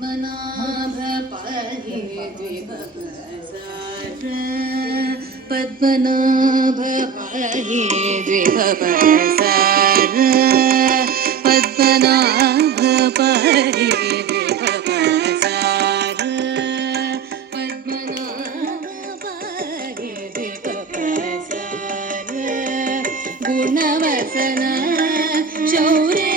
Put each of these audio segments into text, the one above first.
पद्मनाभ पाहि द्विभवसार पद्मनाभ पाहि द्विभवसार पद्मनाभ पाहि द्विभवसार गुणवसन शौर्य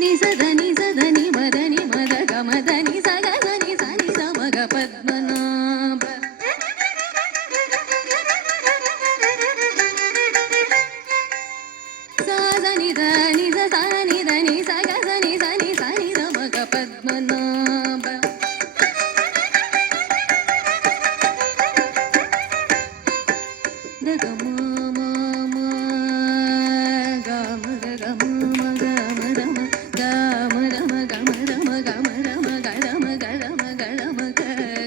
ನಿ ಸದ ನಿ ಸದ ನಿ ಮದ ನಿ ಮದ ಗ ಮದ ನಿ ಸ ಗ ಸ ನಿ ಸ ನಿ ಸ ಮ ಗ ಪದ್ಮನಾಭ ಸ ಸ ನಿ ದ ನಿ ಸ ಸ ನಿ ದ ನಿ ಸ ಗ ಸ ನಿ ಸ ನಿ ಸ ನಿ ಸ ಮ ಗ ಪದ್ಮನಾಭ ದ ಗ ಮ ಮ ಮ ಗ ಮ ಗ ಗ ಮ ಮ ಗ ಮ ದ ಮ ಗ ಮ ದ ಮ ಗ ಮ ದ ಮ ಗ ಮ ದ ಮ ಗ ದ ಮ ಗ ದ ಮ ಗ ದ ಮ ಗ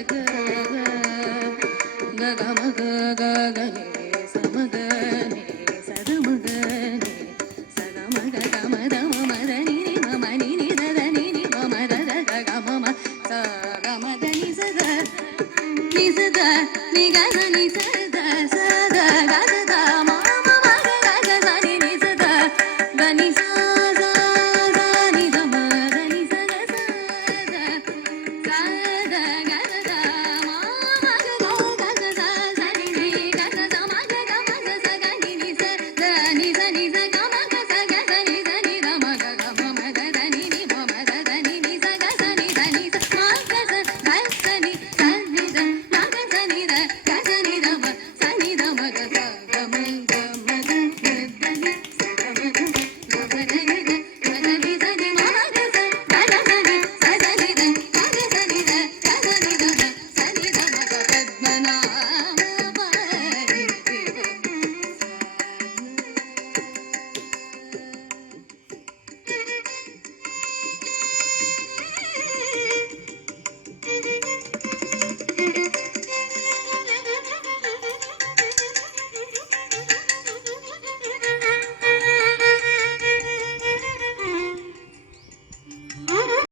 ಗ ಗ ಗ ಮ ಗ ಗ ಗ ನಿ ಸ ಮ ಗ ನಿ ಸ ದ ಮ ಗ ನಿ ಸ ಗ ಮ ಗ ಗ ಮ ದ ಮ ಮ ದ ನಿ ನಿ ಮ ಮ ನಿ ನಿ ದ ದ ನಿ ನಿ ಮ ಮ ದ ದ ಗ ಗ ಮ ಮ ಸ ಗ ಮ ದ ನಿ ಸ ದ ನಿ ಸ ದ ನಿ ಗ ಸ ನಿ ಸ ದ ಸ ದ ಗ ದ ದ ಮ ಮ ಮ ಗ ಗ ಗ ಸ ನಿ ನಿ ಸ ದ ಗ ನಿ ಸ